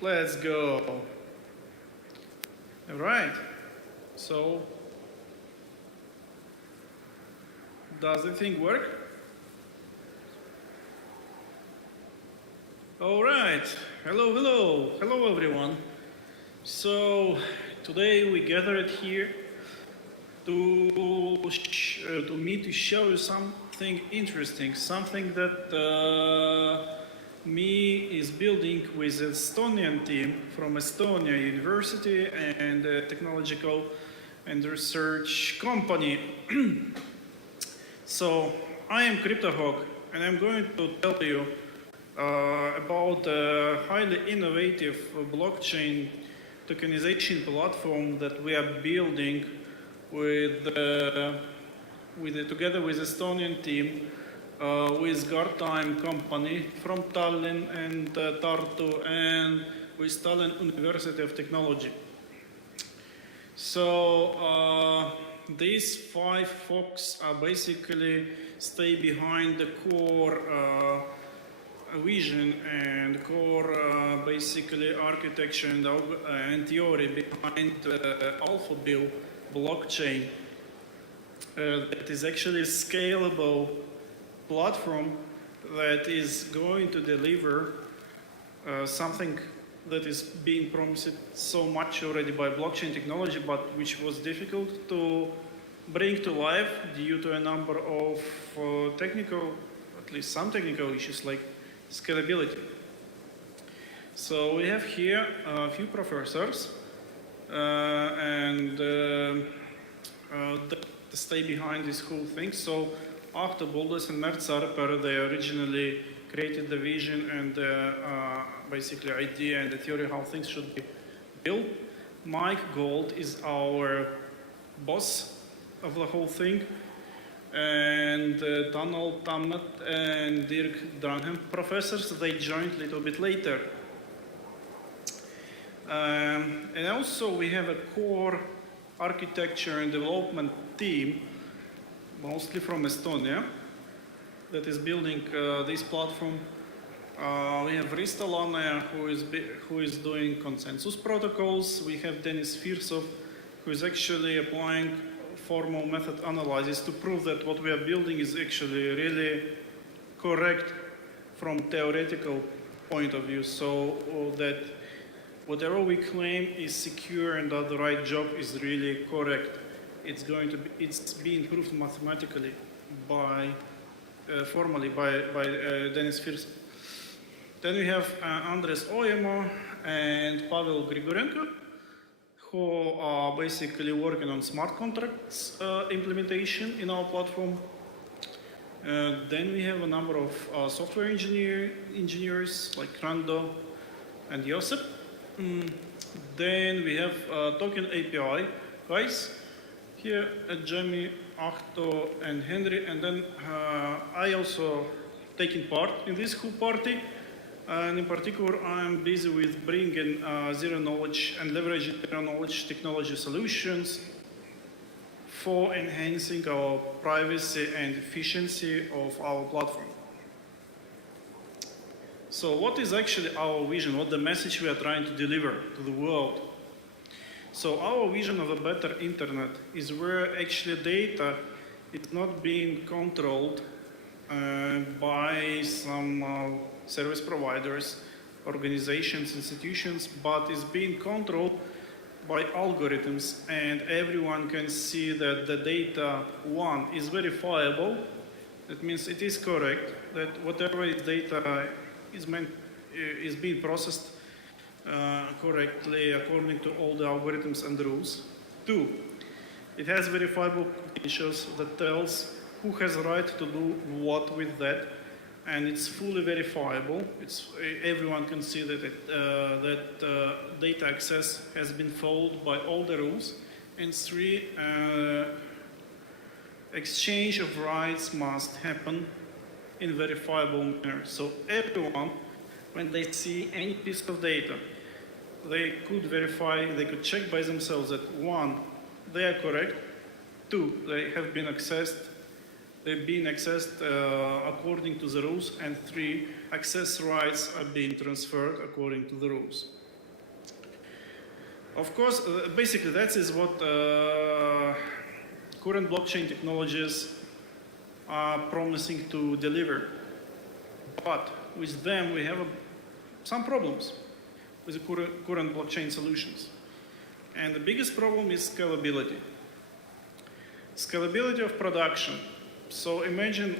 Let's go. All right. So, does the thing work? All right. Hello, hello. Hello, everyone. So, today we gathered here to me to show you something interesting, something that me is building with an Estonian team from Estonia University and a technological and research company. So I am CryptoHawk, and I'm going to tell you about a highly innovative blockchain tokenization platform that we are building together with Estonian team, with Guardtime company from Tallinn and Tartu, and with Tallinn University of Technology. So these 5 folks are basically stay behind the core vision and core basically architecture and theory behind Alphabill blockchain that is actually a scalable platform that is going to deliver something that is being promised so much already by blockchain technology, but which was difficult to bring to life due to a number of technical, at least some technical issues like scalability. So we have here a few professors and that stay behind this whole thing. So after Boldes and Mert Sarper, they originally created the vision and basically idea and the theory how things should be built. Mike Gold is our boss of the whole thing, and Donald Tammet and Dirk Dranham professors, they joined a little bit later. And also we have a core architecture and development team, mostly from Estonia, that is building this platform. We have Risto Lane, who is doing consensus protocols. We have Dennis Firsov, who is actually applying formal method analysis to prove that what we are building is actually really correct from theoretical point of view, so that whatever we claim is secure and does the right job is really correct. It's being proved mathematically formally by Dennis Firsov. Then we have Andres Oemo and Pavel Grigorenko, who are basically working on smart contracts implementation in our platform. Then we have a number of software engineers like Rando and Josep. Then we have token API guys here, Jamie, Ahto, and Henry. And then I also taking part in this whole party. And in particular, I'm busy with bringing zero knowledge and leveraging zero knowledge technology solutions for enhancing our privacy and efficiency of our platform. So what is actually our vision? What the message we are trying to deliver to the world? So our vision of a better internet is where actually data is not being controlled by some service providers, organizations, institutions, but is being controlled by algorithms, and everyone can see that the data, one, is verifiable. That means it is correct, that whatever is data is being processed correctly according to all the algorithms and rules. Two, it has verifiable credentials that tells who has the right to do what with that, and it's fully verifiable. Everyone can see that data access has been followed by all the rules. And three, exchange of rights must happen in verifiable manner. So everyone, when they see any piece of data, they could verify, they could check by themselves that one, they are correct, two, they have been accessed, they've been accessed according to the rules, and three, access rights are being transferred according to the rules. Of course, basically that is what current blockchain technologies are promising to deliver. But with them, we have some problems with the current blockchain solutions. And the biggest problem is scalability. Scalability of production. So imagine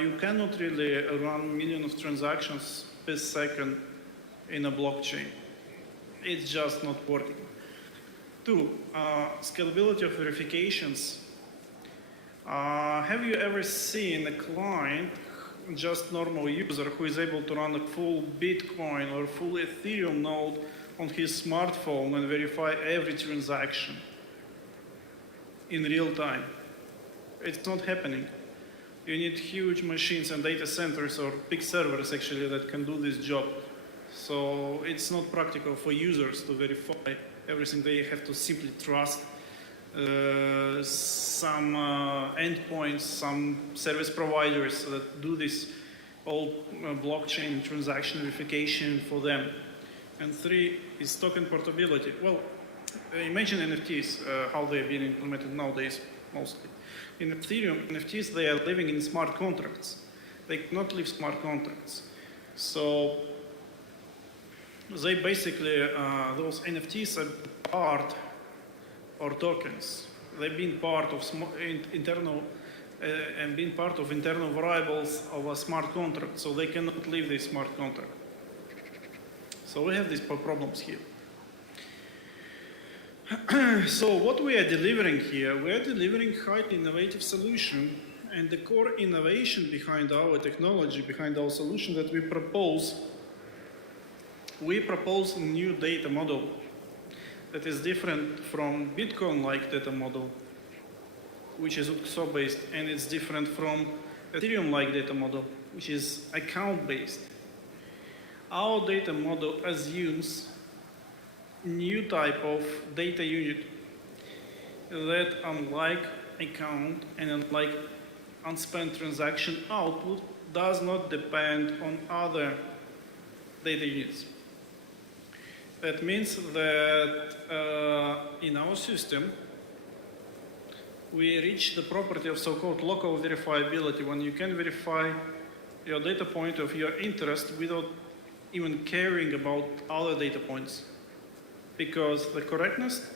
you cannot really run millions of transactions per second in a blockchain. It's just not working. Two, scalability of verifications. Have you ever seen a client, just normal user, who is able to run a full Bitcoin or full Ethereum node on his smartphone and verify every transaction in real time? It's not happening. You need huge machines and data centers or big servers actually that can do this job. So it's not practical for users to verify everything. They have to simply trust some endpoints, some service providers that do this all blockchain transaction verification for them. And three is token portability. Well, imagine NFTs, how they're being implemented nowadays mostly. In Ethereum, NFTs, they are living in smart contracts. They cannot live smart contracts. So they basically, those NFTs are part or tokens. They've been part of internal and been part of internal variables of a smart contract, so they cannot leave this smart contract. So we have these problems here. So what we are delivering here, we are delivering highly innovative solution, and the core innovation behind our technology, behind our solution that we propose a new data model that is different from Bitcoin-like data model, which is UTXO-based, and it's different from Ethereum-like data model, which is account-based. Our data model assumes new type of data unit that, unlike account and unlike unspent transaction output, does not depend on other data units. That means that in our system, we reach the property of so-called local verifiability, when you can verify your data point of your interest without even caring about other data points, because the correctness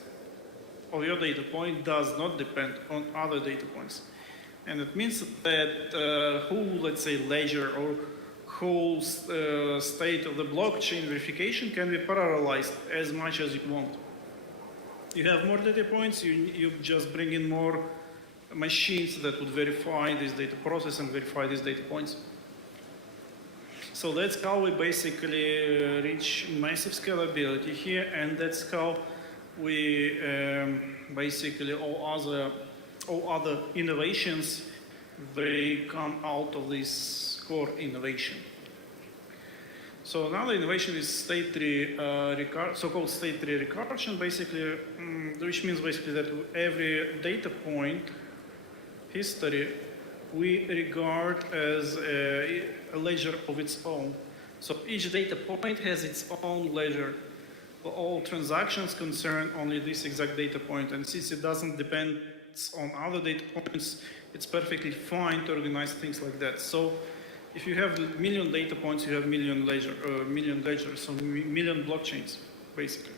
of your data point does not depend on other data points. And it means that whole, let's say, ledger or whole state of the blockchain verification can be parallelized as much as you want. You have more data points, you just bring in more machines that would verify this data process and verify these data points. So that's how we basically reach massive scalability here, and that's how we basically all other innovations, they come out of this core innovation. So another innovation is state tree, so-called state tree recursion, basically, which means basically that every data point history we regard as a ledger of its own. So each data point has its own ledger. All transactions concern only this exact data point, and since it doesn't depend on other data points, it's perfectly fine to organize things like that. So if you have a million data points, you have million ledgers, so million blockchains, basically.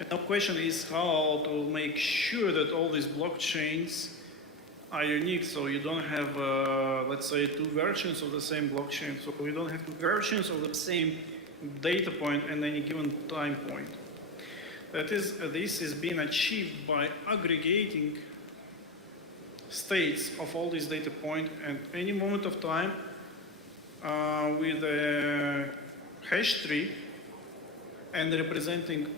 And now the question is how to make sure that all these blockchains are unique, so you don't have, let's say, two versions of the same blockchain, so you don't have two versions of the same data point at any given time point. That is, this is being achieved by aggregating states of all these data points at any moment of time with a hash tree and representing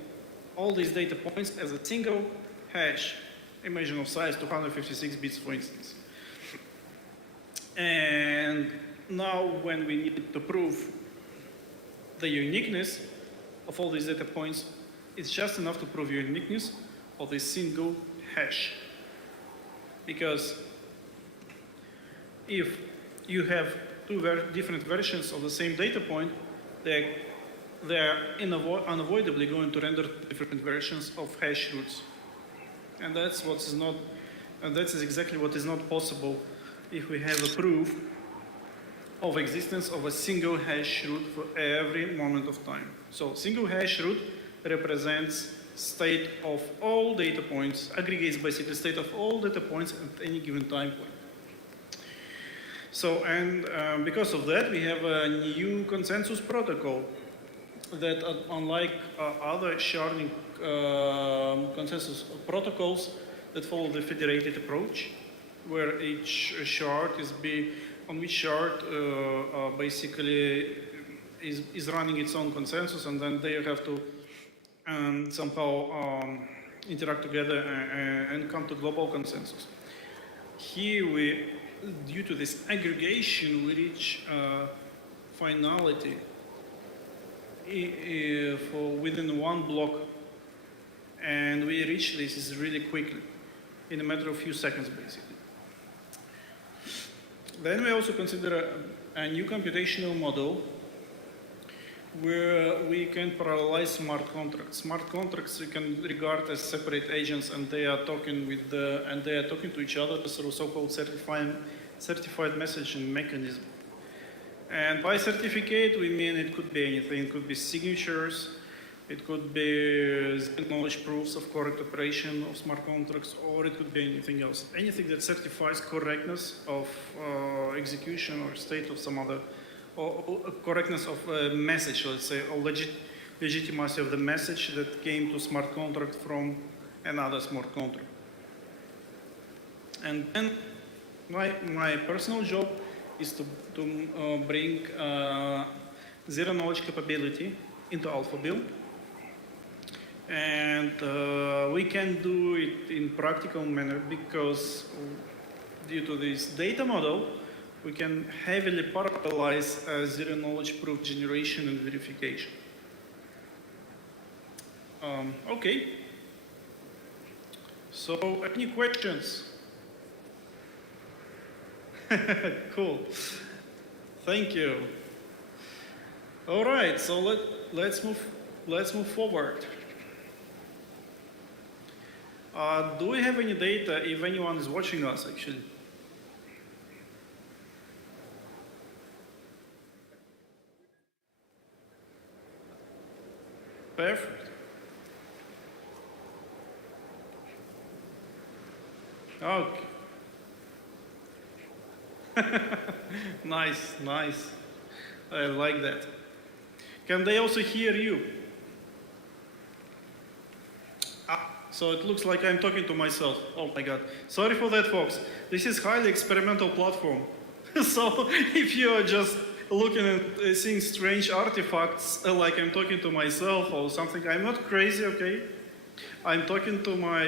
all these data points as a single hash. Imagine of size 256 bits, for instance. And now when we need to prove the uniqueness of all these data points, it's just enough to prove uniqueness of a single hash. Because if you have two different versions of the same data point, they're they are unavoidably going to render different versions of hash roots. And that's exactly what is not possible if we have a proof of existence of a single hash root for every moment of time. So single hash root represents state of all data points, aggregates basically state of all data points at any given time point. So, and because of that, we have a new consensus protocol that, unlike other sharding consensus protocols that follow the federated approach, where each shard on which shard basically is running its own consensus, and then they have to somehow interact together and come to global consensus. Here due to this aggregation, we reach finality within one block, and we reach this really quickly, in a matter of few seconds, basically. Then we also consider a new computational model where we can parallelize smart contracts. Smart contracts we can regard as separate agents, and they are talking to each other through so-called certified messaging mechanism. And by certificate, we mean it could be anything. It could be signatures, it could be knowledge proofs of correct operation of smart contracts, or it could be anything else. Anything that certifies correctness of execution or state of some other, or correctness of a message, let's say, or legitimacy of the message that came to smart contract from another smart contract. And then my personal job is to bring zero knowledge capability into Alphabill. And we can do it in practical manner because due to this data model, we can heavily parallelize zero knowledge proof generation and verification. Okay. So, any questions? Cool. Thank you. All right. So let's move forward. Do we have any data if anyone is watching us, actually? Perfect. Okay. Nice, nice. I like that. Can they also hear you? So it looks like I'm talking to myself. Oh my God. Sorry for that, folks. This is highly experimental platform. So if you are just looking and seeing strange artifacts, like I'm talking to myself or something, I'm not crazy, okay? I'm talking to my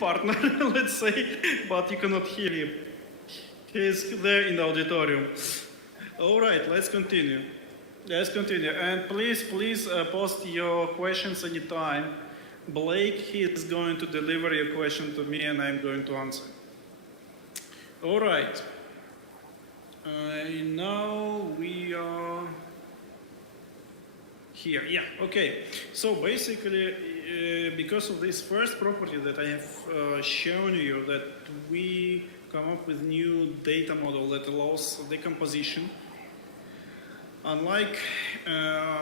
partner, let's say, but you cannot hear him. He is there in the auditorium. All right, let's continue. Let's continue. And please post your questions anytime. Blake, he is going to deliver your question to me and I'm going to answer. All right. Now we are here. Yeah, okay. So basically, because of this first property that I have shown you, that we come up with new data model that allows decomposition. Unlike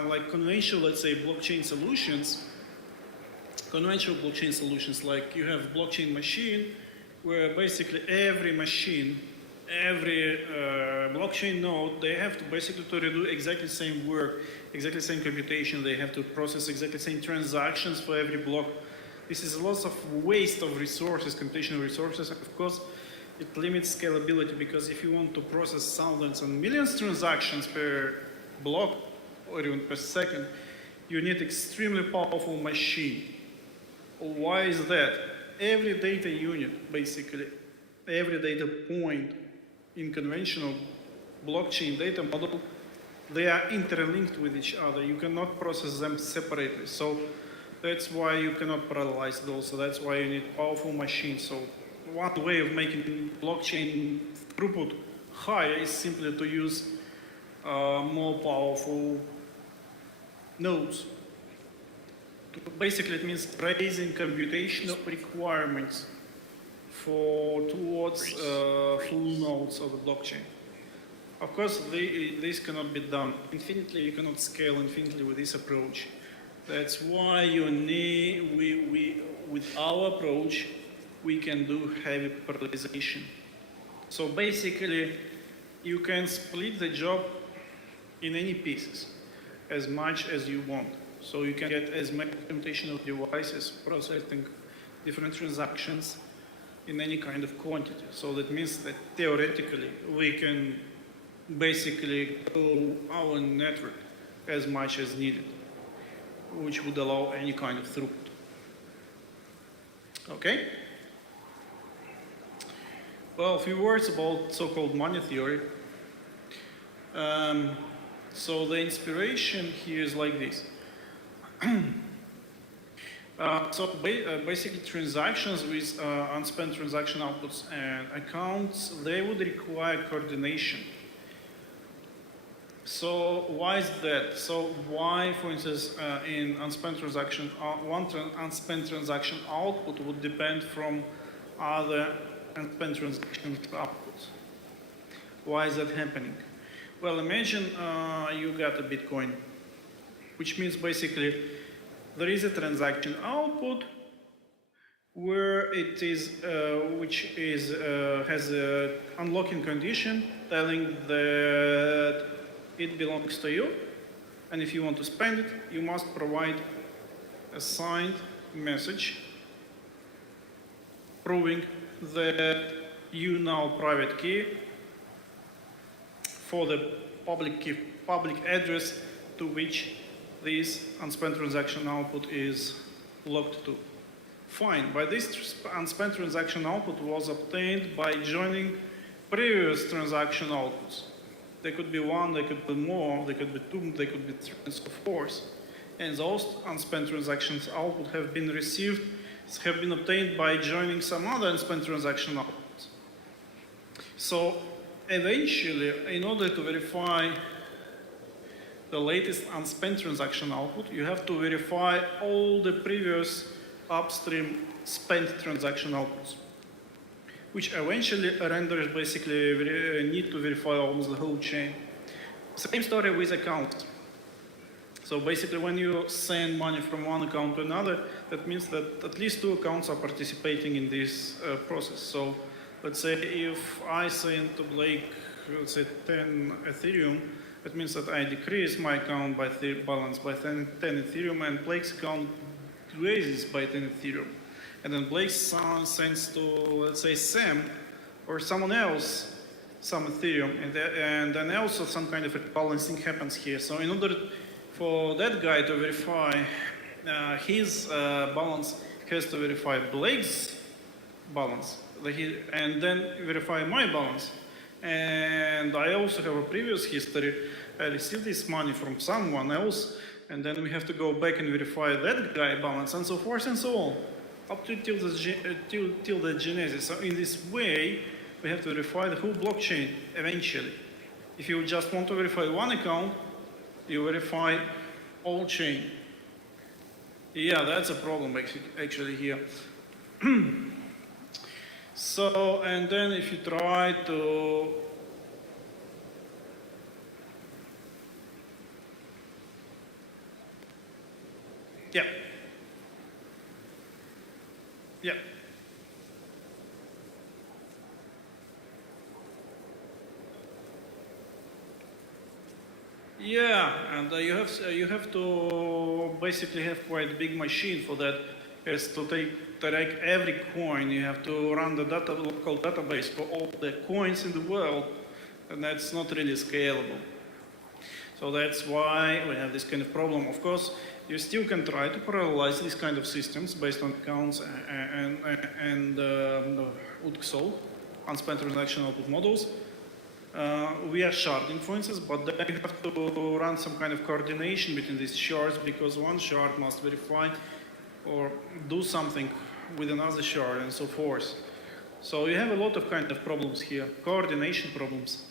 like conventional, let's say, blockchain solutions, conventional blockchain solutions, like you have blockchain machine, where basically every machine, every blockchain node, they have to basically to redo exactly the same work, exactly the same computation. They have to process exactly the same transactions for every block. This is lots of waste of resources, computational resources. Of course, it limits scalability, because if you want to process thousands and millions of transactions per block or even per second, you need extremely powerful machine. Why is that? Every data unit, basically, every data point in conventional blockchain data model, they are interlinked with each other. You cannot process them separately. So that's why you cannot parallelize those. So that's why you need powerful machines. So one way of making blockchain throughput higher is simply to use more powerful nodes. Basically, it means raising computational requirements towards full nodes of the blockchain. Of course, this cannot be done infinitely. You cannot scale infinitely with this approach. That's why you need, with our approach, we can do heavy parallelization. So basically, you can split the job in any pieces as much as you want. So you can get as many computational devices processing different transactions in any kind of quantity. So that means that theoretically, we can basically grow our network as much as needed, which would allow any kind of throughput. Okay? Well, a few words about so-called money theory. So the inspiration here is like this. Basically transactions with unspent transaction outputs and accounts, they would require coordination. So why is that? So why, for instance, in unspent transaction, unspent transaction output would depend from other unspent transaction outputs? Why is that happening? Well, imagine you got a Bitcoin, which means basically there is a transaction output where it is, has a unlocking condition telling that it belongs to you, and if you want to spend it, you must provide a signed message proving that you know private key for the public address to which this unspent transaction output is locked to. Fine, but this unspent transaction output was obtained by joining previous transaction outputs. They could be one, they could be more, they could be two, they could be three, and so forth. And those unspent transactions output have been obtained by joining some other unspent transaction outputs. So eventually, in order to verify the latest unspent transaction output, you have to verify all the previous upstream spent transaction outputs, which eventually renders basically need to verify almost the whole chain. Same story with accounts. So basically when you send money from one account to another, that means that at least two accounts are participating in this process. So let's say if I send to Blake, let's say 10 Ethereum, that means that I decrease my account by balance by 10 Ethereum, and Blake's account raises by 10 Ethereum. And then Blake sends to, let's say, Sam or someone else some Ethereum, and then also some kind of balancing happens here. So in order for that guy to verify his balance, he has to verify Blake's balance, and then verify my balance. And I also have a previous history. I received this money from someone else, and then we have to go back and verify that guy balance, and so forth and so on, up to till the genesis. So in this way, we have to verify the whole blockchain eventually. If you just want to verify one account, you verify all chain. Yeah, that's a problem actually here. So, and then if you try to yeah. Yeah, and you have to basically have quite a big machine for that. It's to take every coin. You have to run the local database for all the coins in the world, and that's not really scalable. So that's why we have this kind of problem. Of course, you still can try to parallelize these kind of systems based on accounts and UTXO, unspent transaction output models. We are sharding, for instance, but then you have to run some kind of coordination between these shards, because one shard must verify or do something with another shard and so forth. So you have a lot of kind of problems here, coordination problems,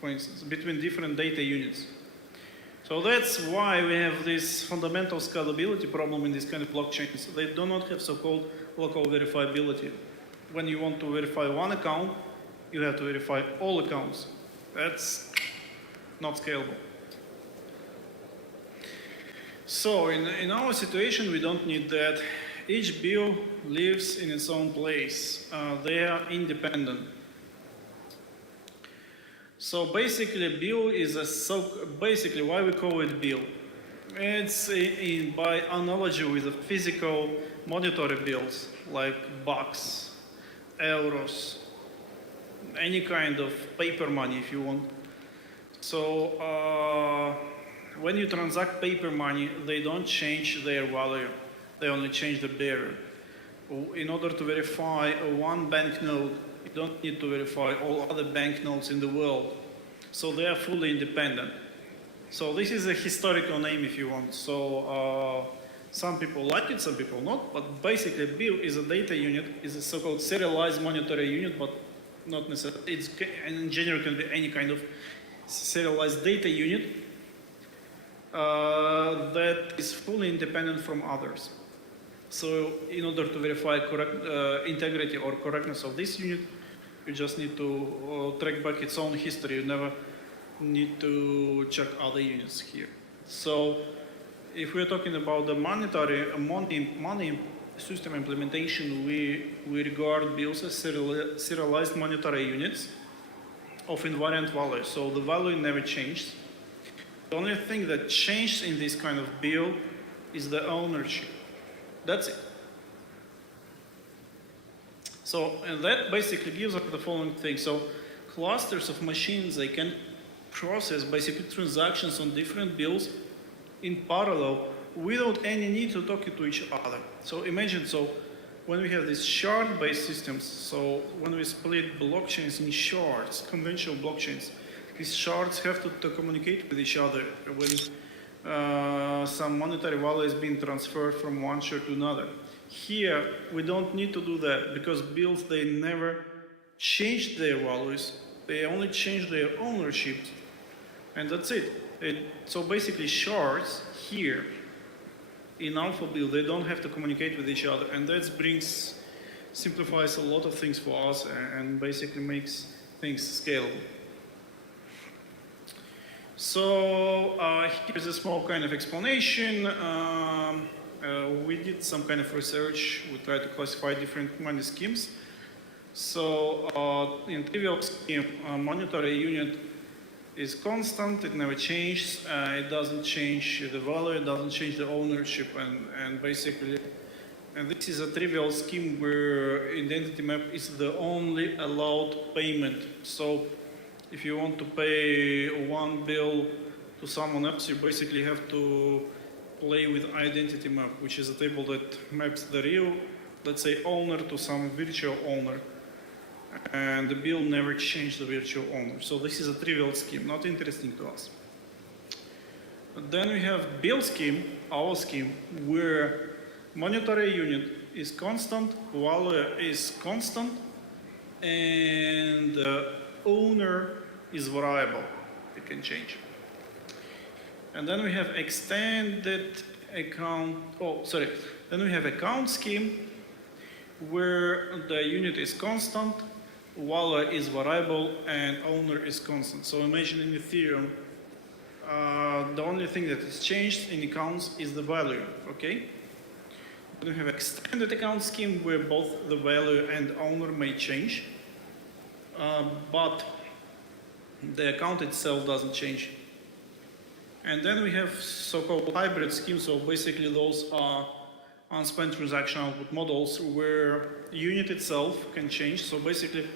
for instance, between different data units. So that's why we have this fundamental scalability problem in this kind of blockchains. They do not have so-called local verifiability. When you want to verify one account, you have to verify all accounts. That's not scalable. So in our situation, we don't need that. Each bill lives in its own place. They are independent. So basically, bill is basically why we call it bill. It's by analogy with the physical monetary bills like bucks, euros, any kind of paper money if you want. So when you transact paper money, they don't change their value. They only change the bearer. In order to verify one banknote, you don't need to verify all other banknotes in the world. So they are fully independent. So this is a historical name if you want. So some people like it, some people not. But basically, bill is a data unit, is a so-called serialized monetary unit, but not necessarily. It's in general can be any kind of serialized data unit that is fully independent from others. So in order to verify integrity or correctness of this unit, you just need to track back its own history. You never need to check other units here. So if we're talking about the money system implementation, we regard bills as serialized monetary units of invariant value. So the value never changes. The only thing that changed in this kind of bill is the ownership. That's it. So, and that basically gives us the following thing. So, clusters of machines, they can process basically transactions on different bills in parallel without any need to talk to each other. So, imagine, so when we have these shard-based systems, so when we split blockchains in shards, conventional blockchains, these shards have to communicate with each other when some monetary value is being transferred from one shard to another. Here, we don't need to do that because bills, they never change their values. They only change their ownership, and that's it. So basically, shards here in Alphabill, they don't have to communicate with each other, and that simplifies a lot of things for us and basically makes things scalable. So here's a small kind of explanation. We did some kind of research. We tried to classify different money schemes. So in trivial scheme, monetary unit is constant. It never changes. It doesn't change the value. It doesn't change the ownership. And basically, and this is a trivial scheme where identity map is the only allowed payment. So if you want to pay one bill to someone else, you basically have to play with identity map, which is a table that maps the real, let's say, owner to some virtual owner. And the bill never changed the virtual owner. So this is a trivial scheme, not interesting to us. But then we have bill scheme, our scheme, where monetary unit is constant, value is constant, and owner is variable. It can change. And then we have extended account, then we have account scheme where the unit is constant, value is variable, and owner is constant. So imagine in Ethereum, the only thing that is changed in accounts is the value, okay? Then we have extended account scheme where both the value and owner may change, but the account itself doesn't change. And then we have so-called hybrid schemes. So basically those are unspent transaction output models where unit itself can change. So basically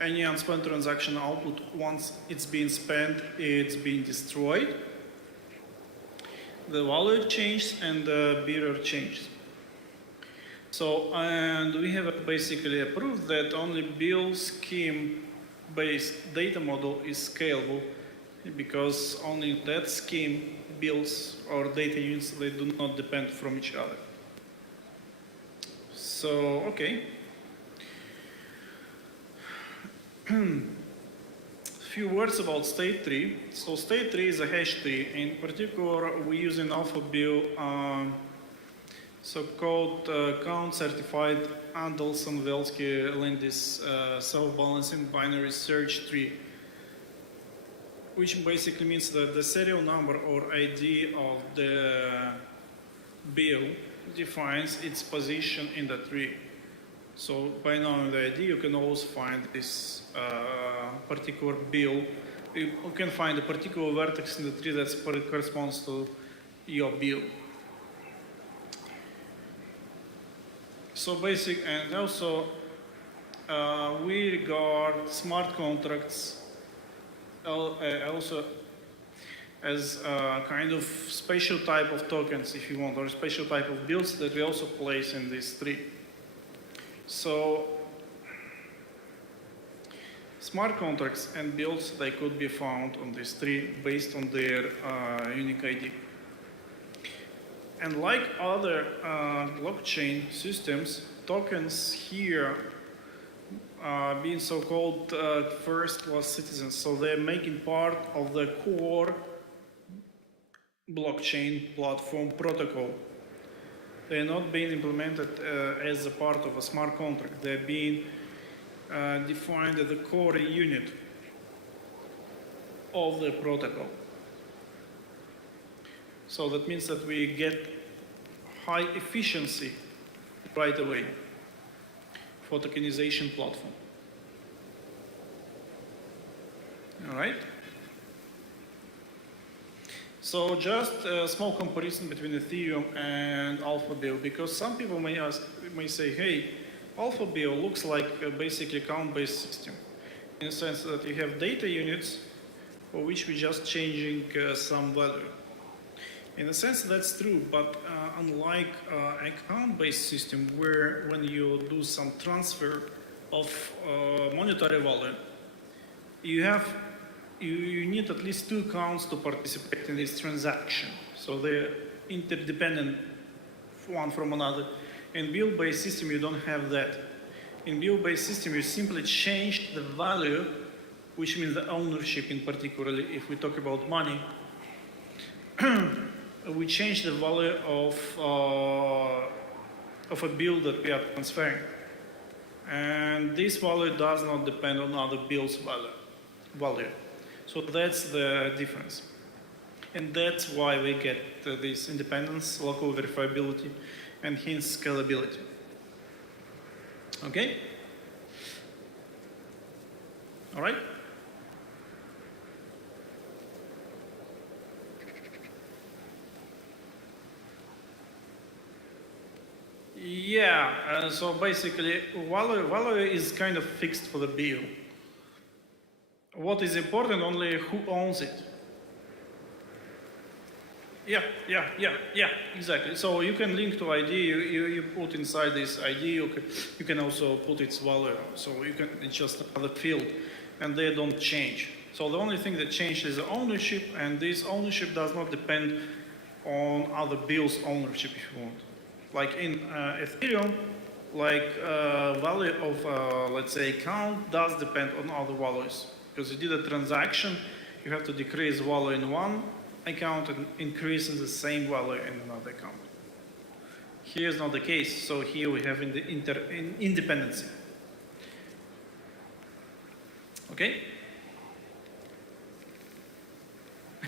any unspent transaction output, once it's being spent, it's being destroyed. The value changes and the bearer changes. So, and we have basically approved that only bill scheme based data model is scalable because only in that scheme bills or data units, they do not depend from each other. So, okay. few words about state tree. So state tree is a hash tree. In particular, we use in Alphabill so-called count-certified Anderson-Velsky-Landis self-balancing binary search tree, which basically means that the serial number or ID of the bill defines its position in the tree. So by knowing the ID, you can always find this particular bill. You can find a particular vertex in the tree that corresponds to your bill. So basic, and also we regard smart contracts also as a kind of special type of tokens, if you want, or a special type of bills that we also place in this tree. So smart contracts and bills, they could be found on this tree based on their unique ID. And like other blockchain systems, tokens here being so-called first-class citizens. So they're making part of the core blockchain platform protocol. They're not being implemented as a part of a smart contract. They're being defined as the core unit of the protocol. So that means that we get high efficiency right away for tokenization platform. All right? So just a small comparison between Ethereum and Alphabill, because some people may say, hey, Alphabill looks like basically a count-based system, in the sense that you have data units for which we're just changing some value. In a sense, that's true, but unlike account-based system, where when you do some transfer of monetary value, you need at least two accounts to participate in this transaction. So they're interdependent one from another. In bill-based system, you don't have that. In bill-based system, you simply change the value, which means the ownership in particularly, if we talk about money. We change the value of a bill that we are transferring. And this value does not depend on other bills' value. So that's the difference. And that's why we get this independence, local verifiability, and hence scalability. Okay? All right? Yeah, so basically, value is kind of fixed for the bill. What is important only who owns it. Yeah, exactly. So you can link to ID, you put inside this ID, you can also put its value. So it's just another field, and they don't change. So the only thing that changes is the ownership, and this ownership does not depend on other bills' ownership, if you want. Like in Ethereum, like value of, let's say, account does depend on other values. Because you did a transaction, you have to decrease value in one account and increase in the same value in another account. Here is not the case, so here we have independency. Okay?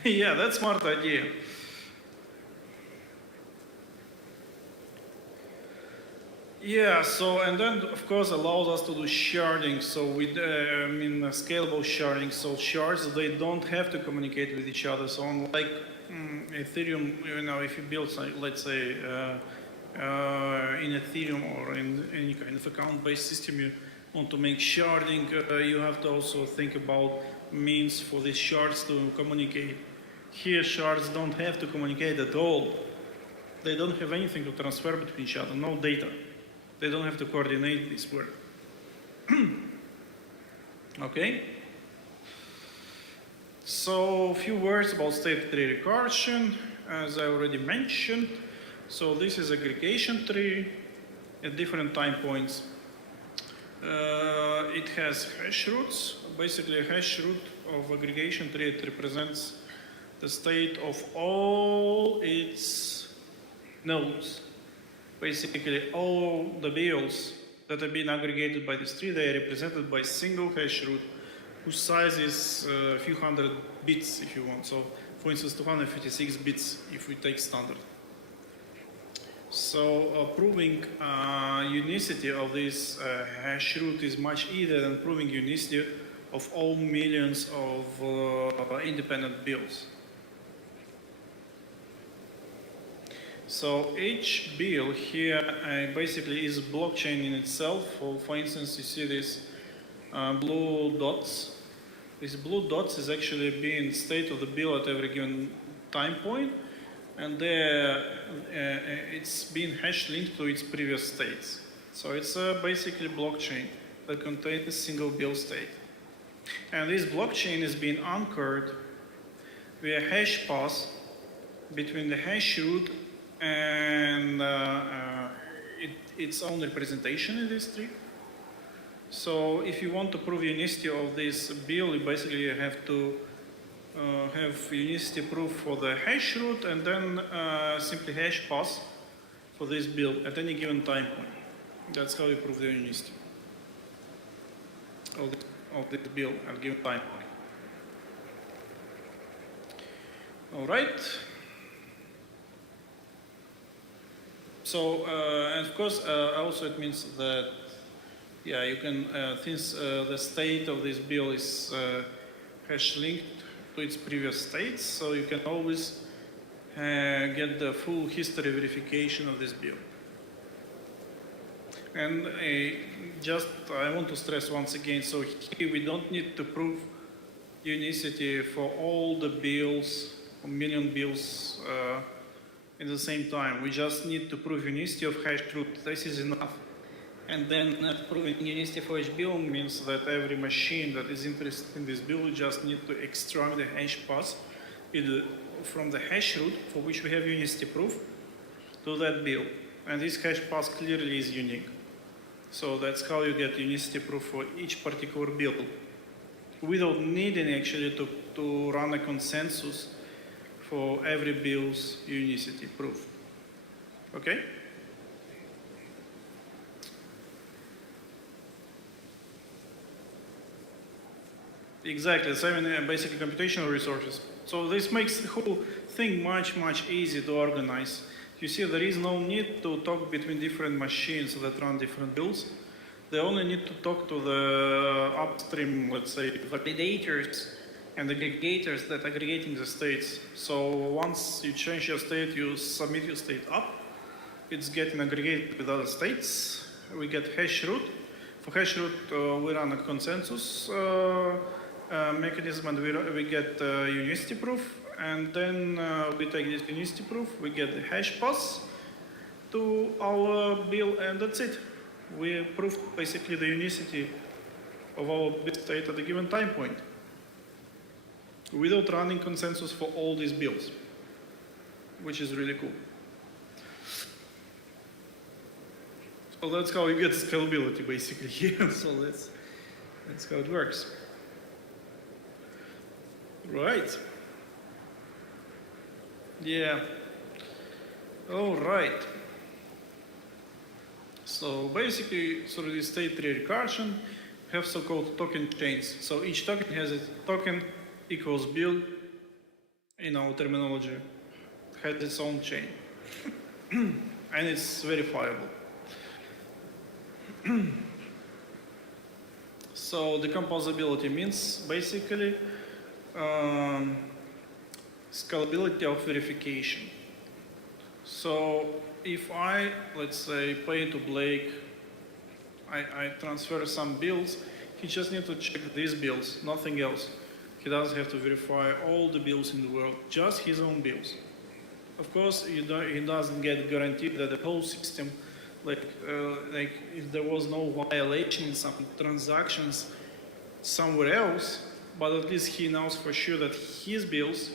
Yeah, that's a smart idea. Yeah, so, and then of course allows us to do sharding, so with, scalable sharding, so shards, they don't have to communicate with each other, so unlike Ethereum, if you build, let's say, in Ethereum or in any kind of account-based system, you want to make sharding, you have to also think about means for these shards to communicate. Here, shards don't have to communicate at all. They don't have anything to transfer between each other, no data. They don't have to coordinate this work. Okay? So, a few words about state tree recursion, as I already mentioned. So, this is aggregation tree at different time points. It has hash roots. Basically, a hash root of aggregation tree, it represents the state of all its nodes. Basically, all the bills that have been aggregated by this tree, they are represented by single hash root, whose size is a few hundred bits, if you want. So, for instance, 256 bits, if we take standard. So, proving unicity of this hash root is much easier than proving unicity of all millions of independent bills. So each bill here basically is a blockchain in itself. For instance, you see these blue dots. These blue dots is actually being state of the bill at every given time point, and it's being hash linked to its previous states. So it's basically blockchain that contains a single bill state. And this blockchain is being anchored via hash pass between the hash root and its own representation in this tree. So if you want to prove unicity of this bill, you basically have to have unicity proof for the hash root and then simply hash pass for this bill at any given time point. That's how you prove the unicity of this bill at a given time point. All right. So, and of course, also it means that, yeah, you can, since the state of this bill is hash linked to its previous states, so you can always get the full history verification of this bill. And I want to stress once again, so here we don't need to prove unicity for all the bills, a million bills, at the same time. We just need to prove unicity of hash root. This is enough. And then proving unicity for each bill means that every machine that is interested in this bill just need to extract the hash pass from the hash root for which we have unicity proof to that bill. And this hash pass clearly is unique. So that's how you get unicity proof for each particular bill, without needing actually to run a consensus for every bill's unicity proof. Okay? Exactly, saving basically computational resources. So this makes the whole thing much, much easier to organize. You see, there is no need to talk between different machines that run different bills. They only need to talk to the upstream, let's say, validators and aggregators that are aggregating the states. So once you change your state, you submit your state up. It's getting aggregated with other states. We get hash root. For hash root, we run a consensus mechanism, and we get unicity proof. And then we take this unicity proof, we get the hash pass to our bill, and that's it. We proved basically the unicity of our bit state at a given time point, without running consensus for all these bills, which is really cool. So that's how you get scalability basically here. So that's how it works. Right. Yeah. All right. So basically, through this state tree recursion, have so-called token chains. So each token has a token equals bill in our terminology, has its own chain, and it's verifiable. So decomposability means basically scalability of verification. So if I, let's say, pay to Blake, I transfer some bills, he just needs to check these bills, nothing else. He doesn't have to verify all the bills in the world, just his own bills. Of course, he doesn't get guaranteed that the whole system, like if there was no violation in some transactions somewhere else, but at least he knows for sure that his bills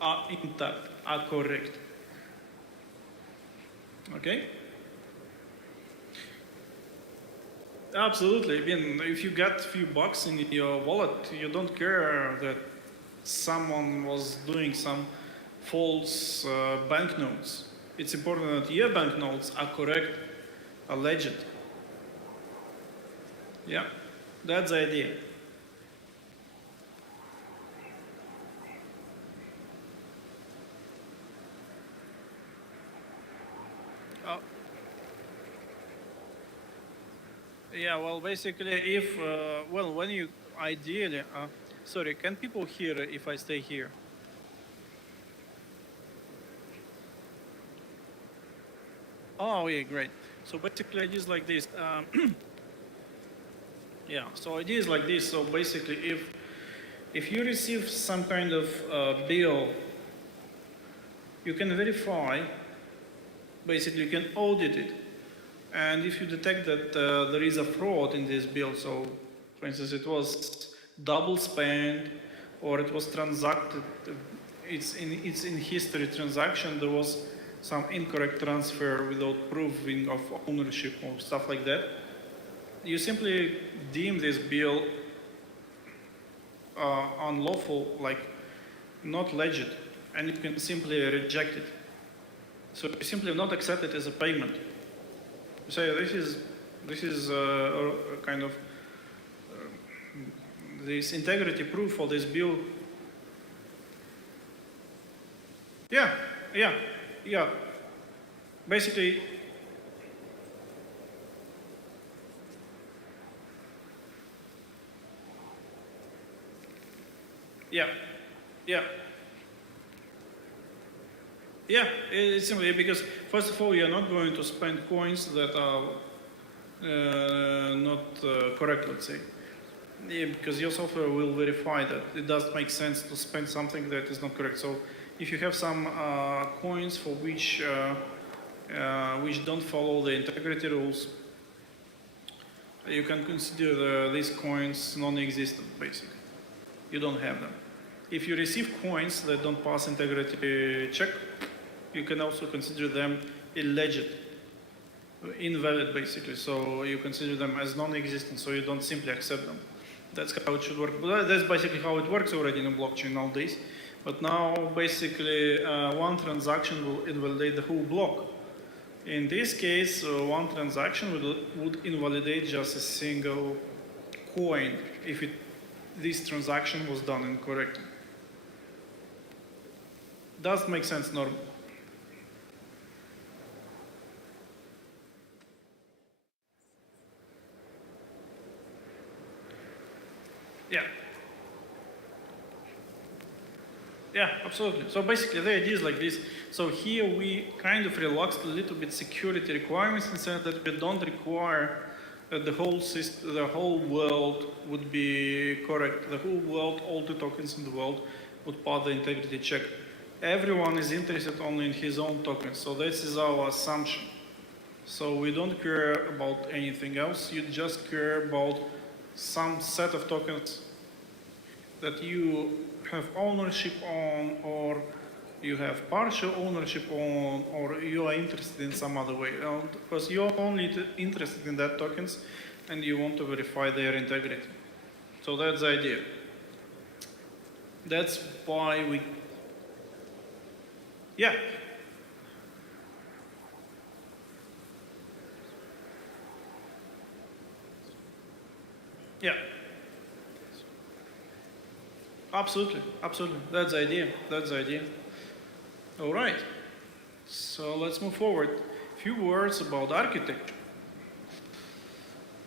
are intact, are correct. Okay? Absolutely. I mean, if you got a few bucks in your wallet, you don't care that someone was doing some false banknotes. It's important that your banknotes are correct, are legit. Yeah, that's the idea. Yeah, well, basically, if, well, when you ideally, sorry, can people hear if I stay here? Oh, yeah, great. So basically, ideas like this. Yeah, so ideas like this. So basically, if you receive some kind of bill, you can verify. Basically, you can audit it. And if you detect that there is a fraud in this bill, so for instance, it was double spent or it was transacted, it's in history transaction, there was some incorrect transfer without proving of ownership or stuff like that, you simply deem this bill unlawful, like not legit, and you can simply reject it. So you simply not accept it as a payment. You say this is kind of this integrity proof for this bill. Yeah. Basically, yeah. Yeah, it's simply because, first of all, you're not going to spend coins that are not correct, let's say. Yeah, because your software will verify that it does make sense to spend something that is not correct. So if you have some coins for which don't follow the integrity rules, you can consider these coins non-existent, basically. You don't have them. If you receive coins that don't pass integrity check, you can also consider them illegit, invalid basically. So you consider them as non-existent, so you don't simply accept them. That's how it should work. But that's basically how it works already in a blockchain nowadays. But now basically one transaction will invalidate the whole block. In this case, one transaction would invalidate just a single coin if this transaction was done incorrectly. Does make sense, Norm? Yeah, absolutely. So basically the idea is like this. So here we kind of relaxed a little bit security requirements in the sense that we don't require that the whole system, the whole world would be correct. The whole world, all the tokens in the world would pass the integrity check. Everyone is interested only in his own tokens. So this is our assumption. So we don't care about anything else. You just care about some set of tokens that you have ownership on, or you have partial ownership on, or you are interested in some other way. Because you're only interested in that tokens and you want to verify their integrity. So that's the idea. That's why we... Yeah. Yeah. Absolutely, absolutely. That's the idea. That's the idea. All right. So let's move forward. A few words about architecture.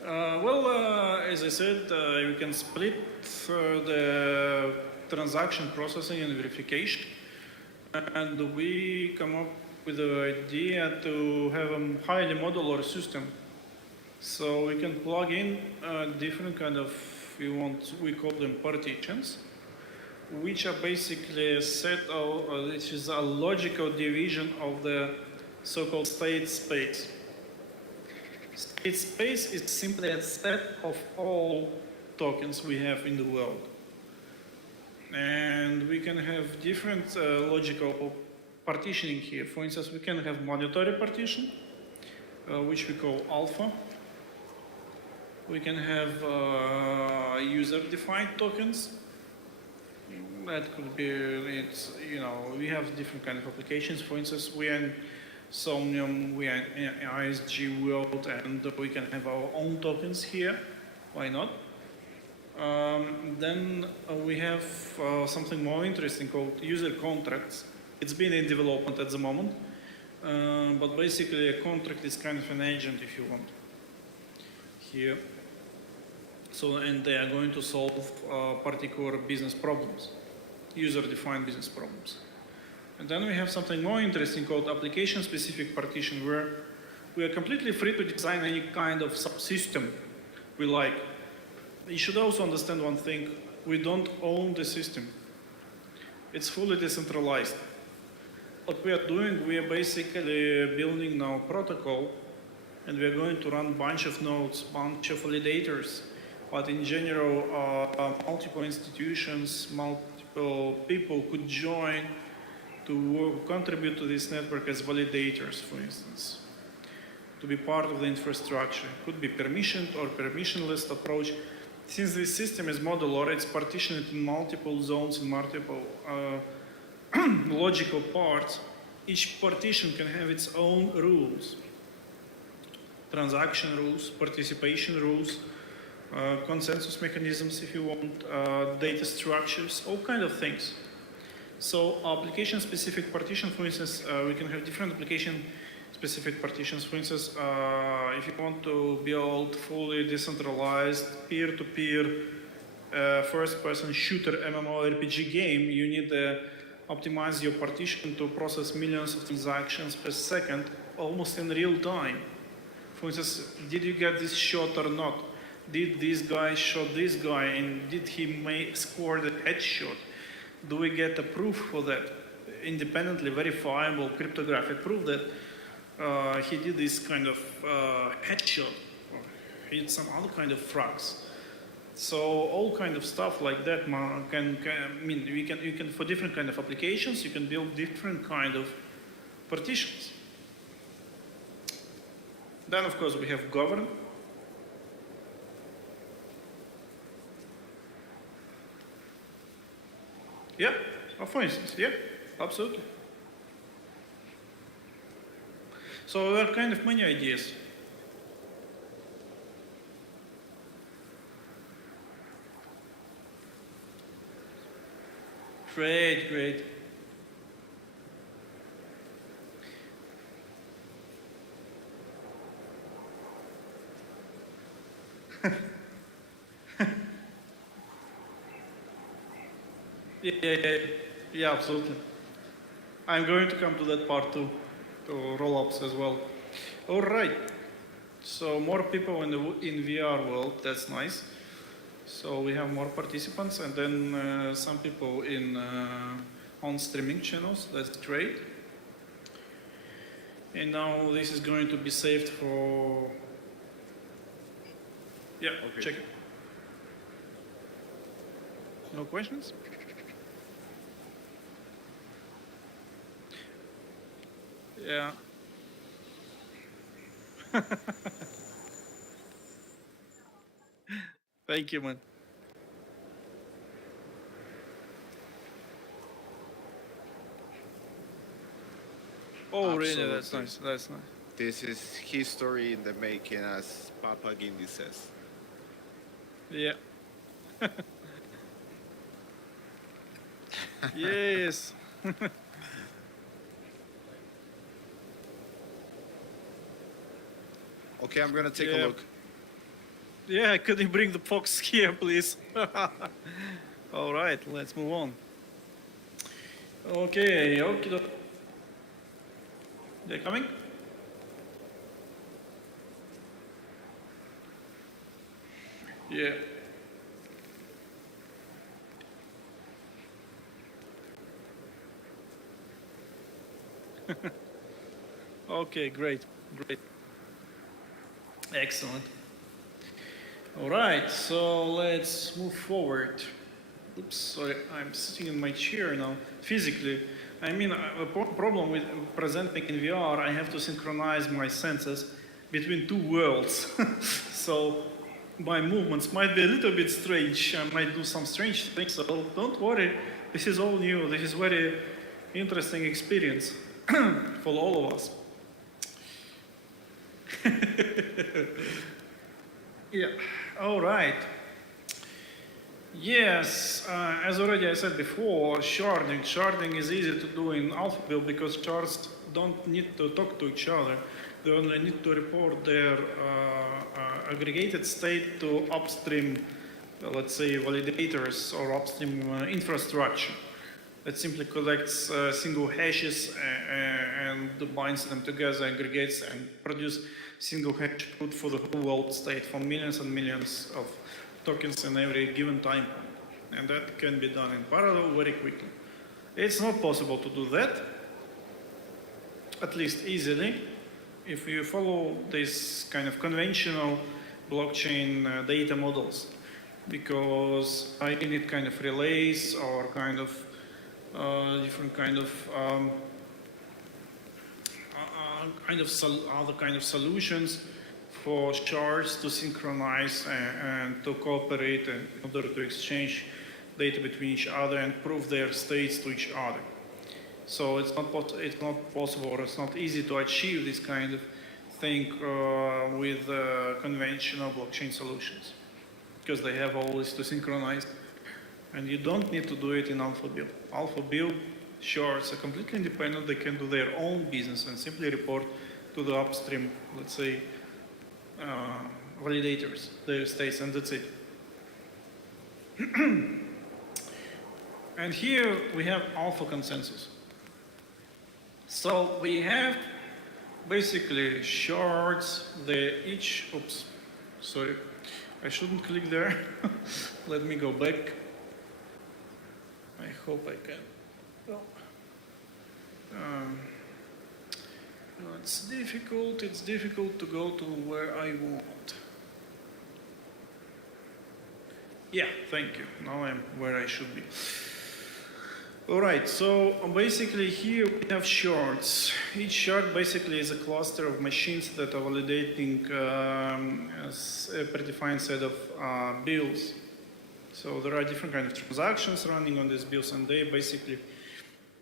As I said, we can split the transaction processing and verification. And we come up with the idea to have a highly modular system. So we can plug in different kind of, we call them partitions, which are basically a set of, which is a logical division of the so-called state space. State space is simply a set of all tokens we have in the world. And we can have different logical partitioning here. For instance, we can have monetary partition, which we call alpha. We can have user-defined tokens. That could be, we have different kind of applications. For instance, we are in Somnium, we are in ISG world, and we can have our own tokens here. Why not? Then we have something more interesting called user contracts. It's been in development at the moment, but basically a contract is kind of an agent, if you want, here. So, and they are going to solve particular business problems, user-defined business problems. And then we have something more interesting called application-specific partition, where we are completely free to design any kind of subsystem we like. You should also understand one thing: we don't own the system. It's fully decentralized. What we are doing, we are basically building now protocol, and we are going to run a bunch of nodes, bunch of validators. But in general, multiple institutions, multiple people could join to contribute to this network as validators, for instance, to be part of the infrastructure. Could be permissioned or permissionless approach. Since this system is modular, it's partitioned in multiple zones and multiple logical parts. Each partition can have its own rules. Transaction rules, participation rules, consensus mechanisms, if you want, data structures, all kind of things. So application-specific partition, for instance, we can have different application-specific partitions. For instance, if you want to build fully decentralized, peer-to-peer, first-person shooter MMORPG game, you need to optimize your partition to process millions of transactions per second, almost in real time. For instance, did you get this shot or not? Did this guy shot this guy, and did he score the headshot? Do we get a proof for that? Independently verifiable cryptographic proof that he did this kind of headshot, or he did some other kind of frags. So all kind of stuff like that you can for different kind of applications, you can build different kind of partitions. Then of course we have govern. Yeah, for instance, yeah, absolutely. So there are kind of many ideas. Great, great. Yeah, absolutely. I'm going to come to that part too, to roll-ups as well. All right. So more people in VR world, that's nice. So we have more participants, and then some people on streaming channels. That's great. And now this is going to be saved for. Yeah, okay. Check it. No questions? Yeah. Thank you, man. Oh, Absolutely. really? That's nice. That's nice. This is history in the making, as Papa Gindi says. Yeah. Yes. Okay, I'm gonna take a look. Yeah, could you bring the fox here, please? All right, let's move on. Okay, okay. They're coming? Yeah. Okay, great, great. Excellent. All right, so let's move forward. Oops, sorry, I'm sitting in my chair now, physically. I mean, a problem with presenting in VR, I have to synchronize my senses between two worlds. So my movements might be a little bit strange. I might do some strange things, so don't worry. This is all new. This is very interesting experience for all of us. Yeah, all right. Yes, as already I said before, sharding. Sharding is easy to do in Alphabill because shards don't need to talk to each other. They only need to report their aggregated state to upstream, let's say, validators or upstream infrastructure that simply collects single hashes and binds them together, aggregates, and produce single hash root for the whole world state for millions and millions of tokens in every given time. And that can be done in parallel very quickly. It's not possible to do that, at least easily, if you follow this kind of conventional blockchain data models, because I need kind of relays or kind of different kind of other kind of solutions for shards to synchronize and to cooperate in order to exchange data between each other and prove their states to each other. So it's not possible, or it's not easy to achieve this kind of thing with conventional blockchain solutions, because they have always to synchronize, and you don't need to do it in Alphabill. Alphabill shards are completely independent. They can do their own business and simply report to the upstream, let's say, validators, their states, and that's it. And here we have alpha consensus. So we have basically shards, they each, oops, sorry, I shouldn't click there. Let me go back. I hope I can. Oh. It's difficult to go to where I want. Yeah, thank you. Now I'm where I should be. All right, so basically here we have shards. Each shard basically is a cluster of machines that are validating as a predefined set of bills. So there are different kinds of transactions running on these bills, and they basically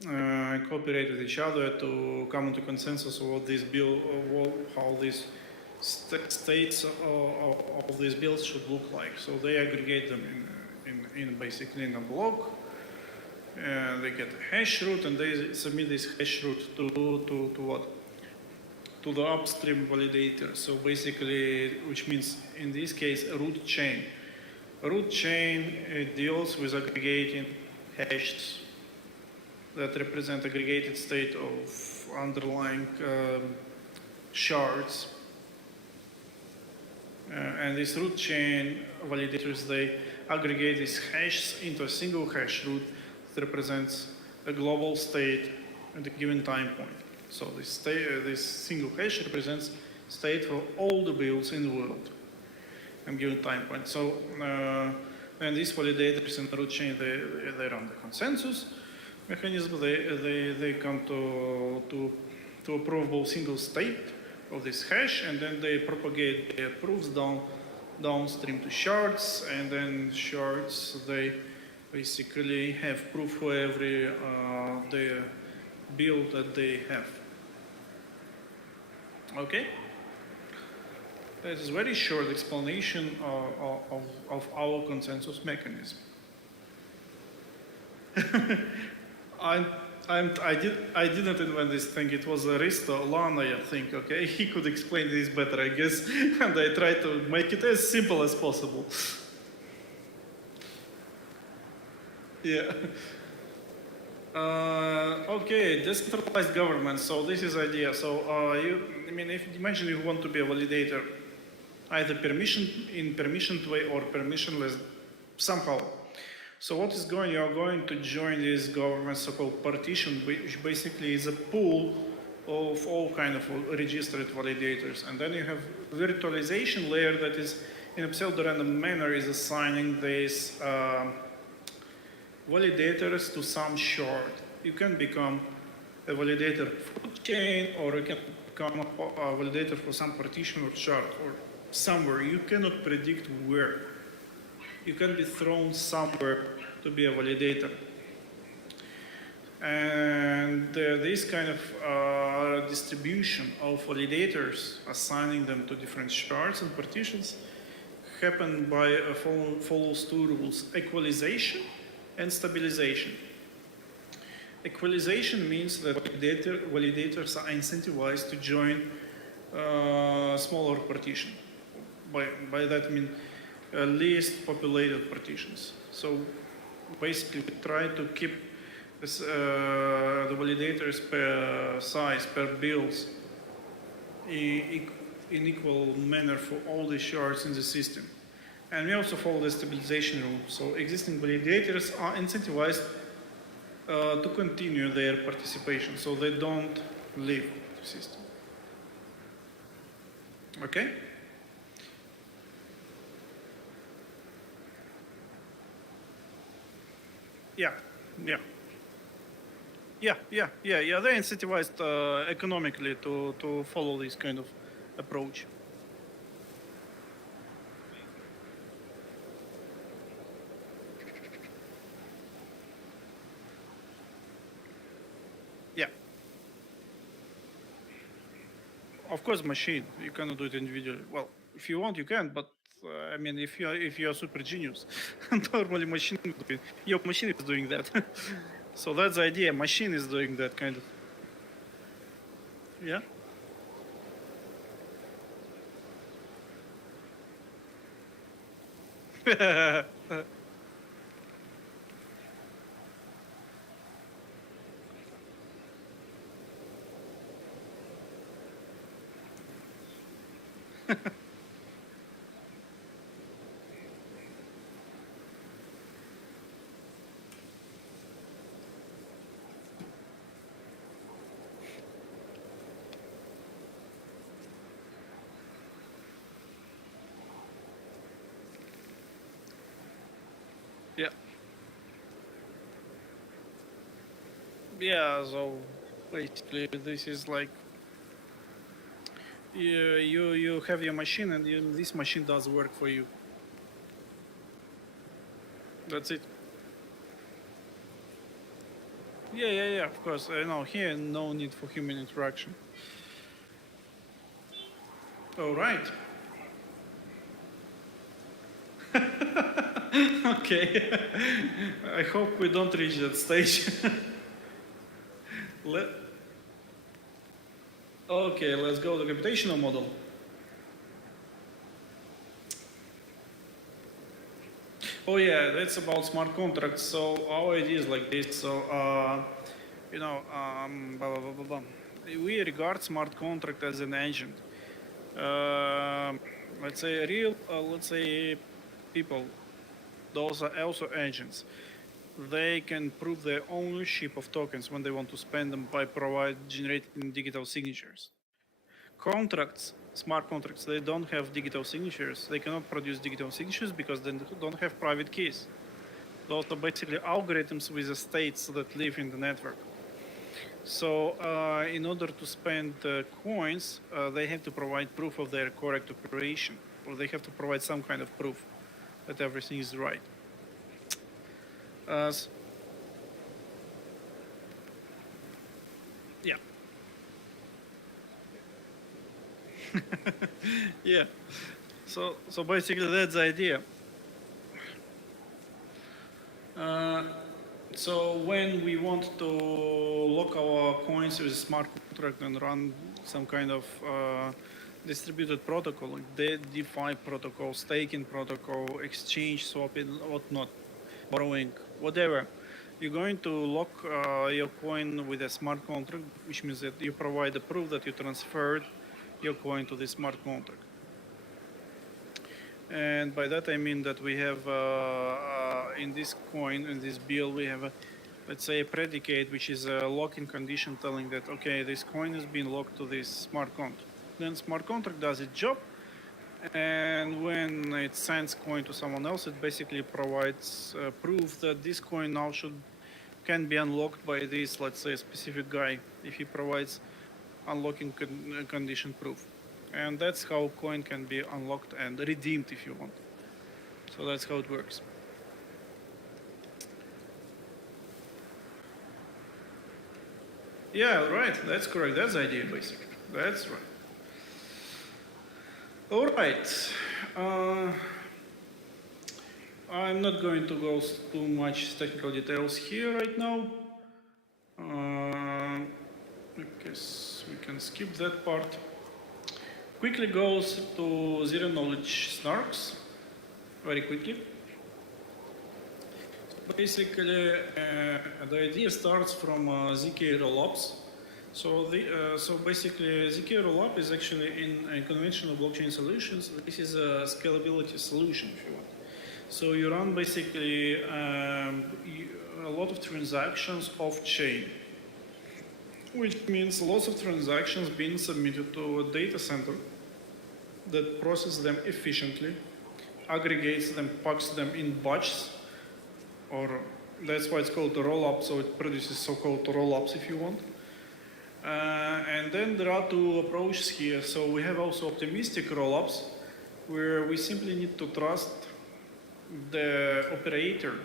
cooperate with each other to come into consensus of what this bill, how these states of these bills should look like. So they aggregate them in basically in a block. They get a hash root, and they submit this hash root to what? To the upstream validator. So basically, which means in this case a root chain. A root chain deals with aggregating hashes that represent aggregated state of underlying shards. And this root chain validators, they aggregate these hashes into a single hash root that represents a global state at a given time point. So this single hash represents state for all the bills in the world at a given time point. So and these validators in the root chain, they run the consensus mechanism. They come to a provable single state of this hash, and then they propagate their proofs downstream to shards, and then shards, they basically have proof for every the bill that they have. Okay? That is a very short explanation of our consensus mechanism. I didn't invent this thing. It was Aristo Lana, I think. Okay, he could explain this better, I guess, and I tried to make it as simple as possible. Yeah. Okay, decentralized government. So this is the idea. So imagine you want to be a validator, either in permissioned way or permissionless somehow. So what is going? You are going to join this government so-called partition, which basically is a pool of all kind of registered validators, and then you have virtualization layer that is in a pseudo-random manner is assigning these validators to some shard. You can become a validator for chain, or you can become a validator for some partition or shard, or somewhere. You cannot predict where. You can be thrown somewhere to be a validator. And this kind of distribution of validators, assigning them to different shards and partitions, happen by follows two rules: equalization and stabilization. Equalization means that validators are incentivized to join smaller partition. By that I mean least populated partitions. So basically we try to keep this, the validators per size, per builds in equal manner for all the shards in the system. And we also follow the stabilization rule. So existing validators are incentivized to continue their participation, so they don't leave the system. Okay? Yeah. They're incentivized economically to follow this kind of approach. Yeah. Of course, machine. You cannot do it individually. Well, if you want, you can, but I mean, if you are super genius, normally machine is doing. Your machine is doing that. So that's the idea. Machine is doing that kind of. Yeah. Yeah. Yeah. So basically, this is like you have your machine, and this machine does work for you. That's it. Yeah. Of course, I know here no need for human interaction. All right. Okay. I hope we don't reach that stage. Okay, let's go to the computational model. Oh yeah, that's about smart contracts. So our idea is like this. So we regard smart contract as an agent. Let's say people. Those are also agents. They can prove their ownership of tokens when they want to spend them by generating digital signatures. Contracts, smart contracts, they don't have digital signatures. They cannot produce digital signatures because they don't have private keys. Those are basically algorithms with the states that live in the network. So in order to spend coins, they have to provide proof of their correct operation, or they have to provide some kind of proof that everything is right. Yeah. Yeah. So basically that's the idea. So when we want to lock our coins with a smart contract and run some kind of distributed protocol, like the DeFi protocol, staking protocol, exchange, swapping, whatnot, borrowing, whatever, you're going to lock your coin with a smart contract, which means that you provide the proof that you transferred your coin to the smart contract. And by that I mean that we have in this coin, in this bill, we have let's say a predicate, which is a locking condition telling that, okay, this coin has been locked to this smart contract. Then smart contract does its job, and when it sends coin to someone else, it basically provides proof that this coin now can be unlocked by this, let's say, specific guy, if he provides unlocking condition proof. And that's how coin can be unlocked and redeemed if you want. So that's how it works. Yeah, right, that's correct. That's the idea, basically. That's right. All right. I'm not going to go too much technical details here right now. I guess we can skip that part. Quickly goes to zero knowledge snarks, very quickly. Basically, the idea starts from ZK rollups. So basically, ZK rollup is actually in conventional blockchain solutions. This is a scalability solution, if you want. So you run basically a lot of transactions off chain, which means lots of transactions being submitted to a data center that processes them efficiently, aggregates them, packs them in batches, or that's why it's called a roll-up, so it produces so-called roll-ups if you want. And then there are two approaches here. So we have also optimistic roll-ups, where we simply need to trust the operator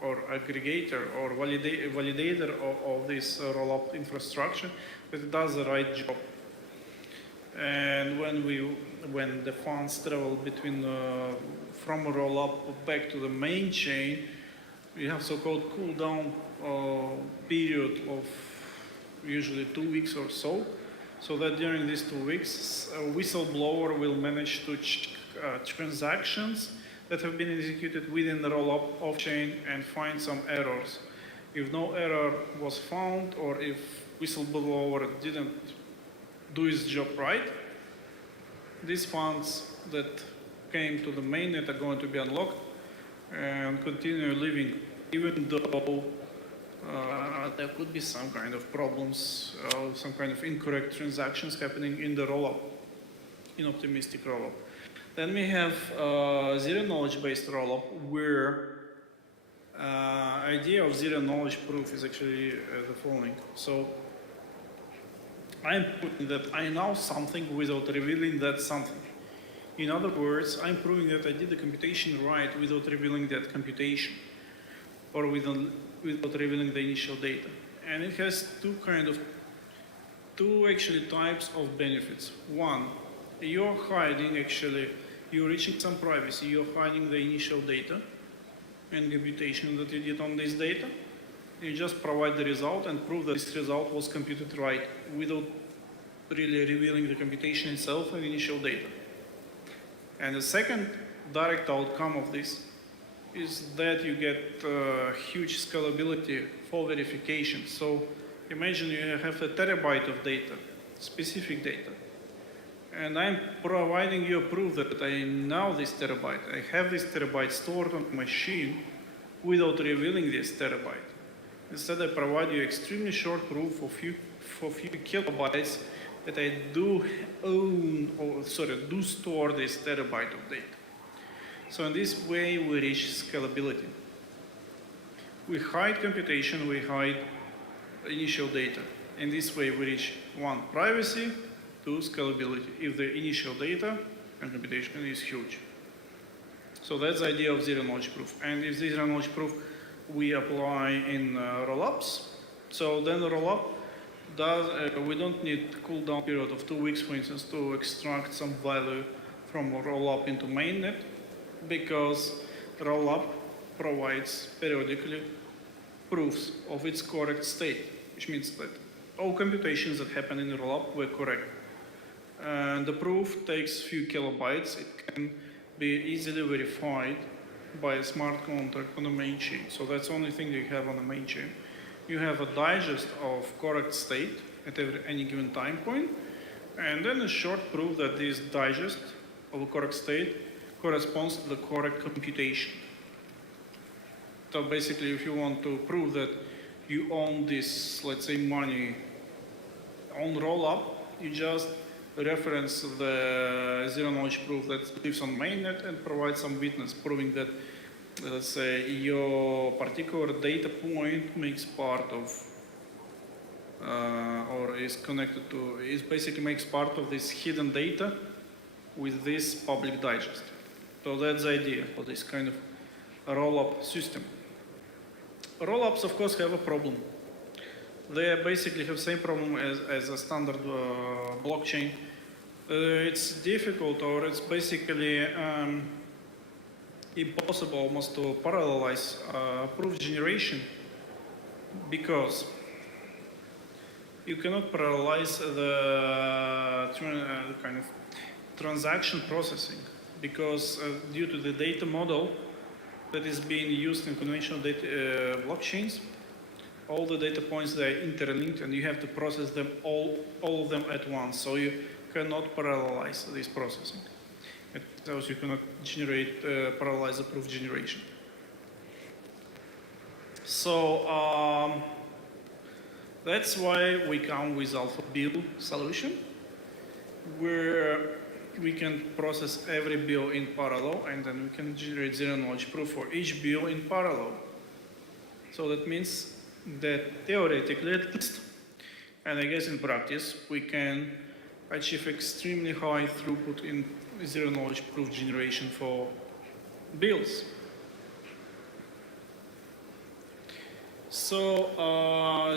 or aggregator or validator of this roll-up infrastructure that it does the right job. And when the funds travel between from a roll-up back to the main chain, we have so-called cooldown period of usually 2 weeks or so. So that during these 2 weeks, a whistleblower will manage to check transactions that have been executed within the roll-up off-chain and find some errors. If no error was found, or if whistleblower didn't do his job right, these funds that came to the mainnet are going to be unlocked and continue living, even though there could be some kind of problems, some kind of incorrect transactions happening in the rollup, in optimistic rollup. Then we have zero knowledge based rollup, where idea of zero knowledge proof is actually the following. So I'm proving that I know something without revealing that something. In other words, I'm proving that I did the computation right without revealing that computation, or without revealing the initial data. And it has two actually types of benefits. One, you're reaching some privacy, you're hiding the initial data and computation that you did on this data. You just provide the result and prove that this result was computed right without really revealing the computation itself and initial data. And the second direct outcome of this is that you get huge scalability for verification. So imagine you have a terabyte of data, specific data. And I'm providing you a proof that I know this terabyte. I have this terabyte stored on the machine without revealing this terabyte. Instead, I provide you extremely short proof for few kilobytes that I do store this terabyte of data. So in this way, we reach scalability. We hide computation, we hide initial data. In this way, we reach one, privacy, two, scalability, if the initial data and computation is huge. So that's the idea of zero knowledge proof. And if zero knowledge proof we apply in rollups, so then the rollup we don't need cooldown period of 2 weeks, for instance, to extract some value from a rollup into mainnet, because rollup provides periodically proofs of its correct state, which means that all computations that happen in the rollup were correct. And the proof takes few kilobytes. It can be easily verified by a smart contract on the main chain. So that's the only thing you have on the main chain. You have a digest of correct state at any given time point, and then a short proof that this digest of a correct state corresponds to the correct computation. So basically, if you want to prove that you own this, let's say, money on rollup, you just reference the zero knowledge proof that lives on mainnet and provide some witness proving that, let's say, your particular data point makes part of or is connected to, is basically makes part of this hidden data with this public digest. So that's the idea for this kind of roll-up system. Roll-ups, of course, have a problem. They basically have the same problem as a standard blockchain. It's difficult, or it's basically impossible almost to parallelize proof generation, because you cannot parallelize the kind of transaction processing, because due to the data model that is being used in conventional data blockchains, all the data points, they are interlinked, and you have to process them all of them at once. So you cannot parallelize this processing. Else you cannot generate parallelize the proof generation. So that's why we come with Alphabill solution, where we can process every bill in parallel, and then we can generate zero-knowledge proof for each bill in parallel. So that means that theoretically at least, and I guess in practice, we can achieve extremely high throughput in zero-knowledge proof generation for bills. So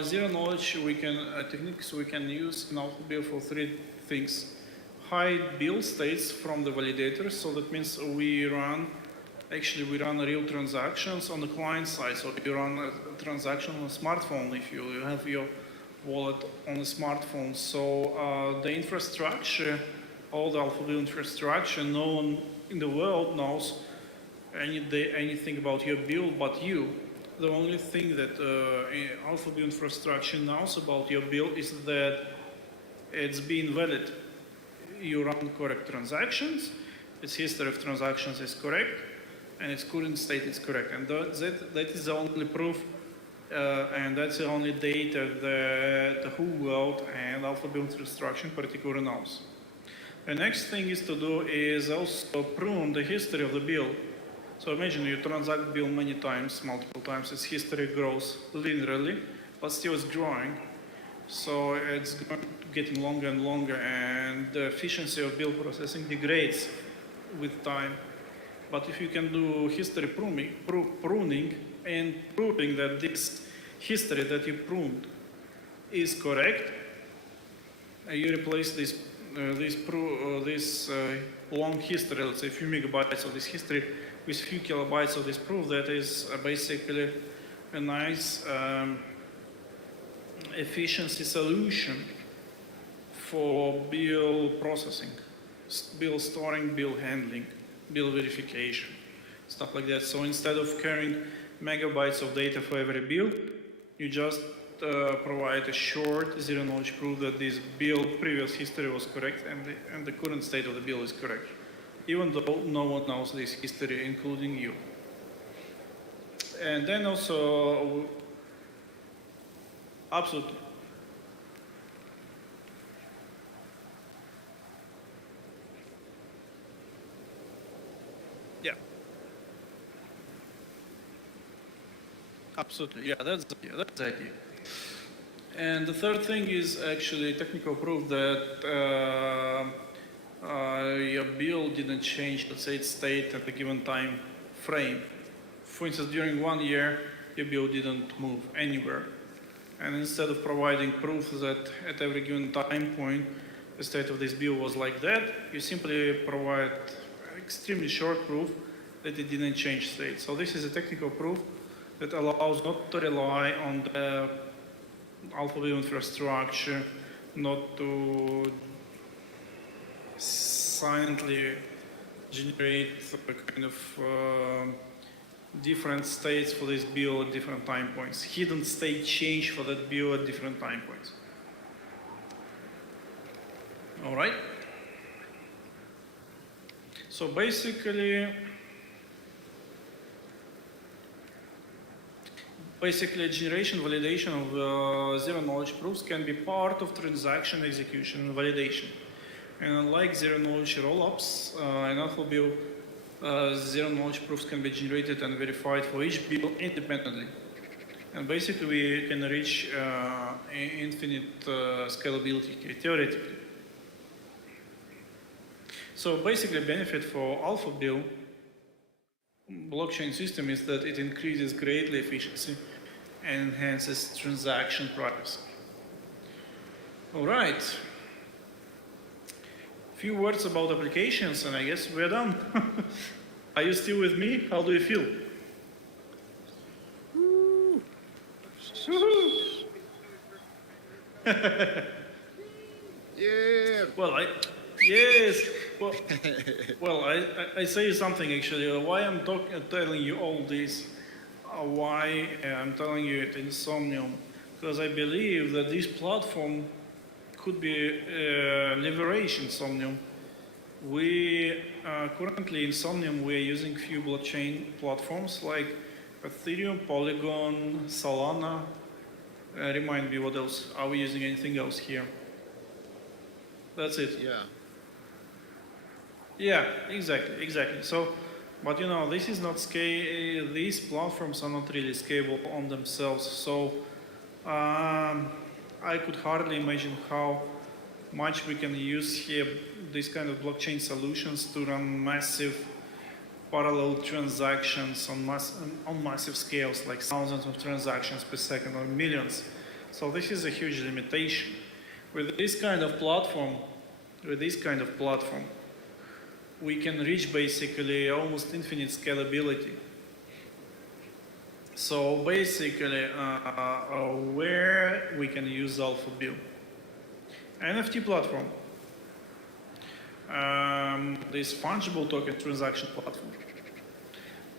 zero-knowledge techniques we can use in Alphabill for three things. Hide bill states from the validators, so that means we run real transactions on the client side. So you run a transaction on a smartphone if you have your wallet on a smartphone. So the infrastructure, all the Alphabill infrastructure, no one in the world knows anything about your bill but you. The only thing that Alphabill infrastructure knows about your bill is that it's being valid. You run correct transactions, its history of transactions is correct, and its current state is correct. And that is the only proof, and that's the only data that the whole world and Alphabill infrastructure in particular knows. The next thing is to do is also prune the history of the bill. So imagine you transact bill many times, multiple times, its history grows linearly, but still it's growing. So it's getting longer and longer, and the efficiency of bill processing degrades with time. But if you can do history pruning and proving that this history that you pruned is correct, you replace this long history, let's say a few megabytes of this history, with a few kilobytes of this proof. That is basically a nice efficiency solution for bill processing, bill storing, bill handling, bill verification, stuff like that. So instead of carrying megabytes of data for every bill, you just provide a short zero-knowledge proof that this bill previous history was correct and the current state of the bill is correct, even though no one knows this history, including you. And then also, absolutely. Yeah. Absolutely. Yeah, that's the idea. And the third thing is actually technical proof that your bill didn't change, let's say, its state at a given time frame. For instance, during 1 year, your bill didn't move anywhere. And instead of providing proof that at every given time point, the state of this bill was like that, you simply provide extremely short proof that it didn't change state. So this is a technical proof that allows not to rely on the Alphabill infrastructure, not to silently generate a kind of different states for this bill at different time points, hidden state change for that bill at different time points. All right. So basically generation validation of zero-knowledge proofs can be part of transaction execution and validation. And unlike zero-knowledge rollups, in Alphabill, zero-knowledge proofs can be generated and verified for each bill independently. And basically we can reach infinite scalability theoretically. So basically benefit for Alphabill blockchain system is that it increases greatly efficiency and enhances transaction privacy. All right. Few words about applications, and I guess we're done. Are you still with me? How do you feel? Yeah. Well, yes. Well, I say something actually. Why I'm telling you all this? Why I'm telling you it in Somnium? Because I believe that this platform could be liberation Somnium. We currently in Somnium we are using few blockchain platforms like Ethereum, Polygon, Solana. Remind me what else? Are we using anything else here? That's it. Yeah. Yeah, exactly. So, but you know, this is not scale. These platforms are not really scalable on themselves. So, I could hardly imagine how much we can use here these kind of blockchain solutions to run massive parallel transactions on massive scales, like thousands of transactions per second or millions. So this is a huge limitation. With this kind of platform, we can reach basically almost infinite scalability. So basically, where we can use Alphabill. NFT platform. This fungible token transaction platform.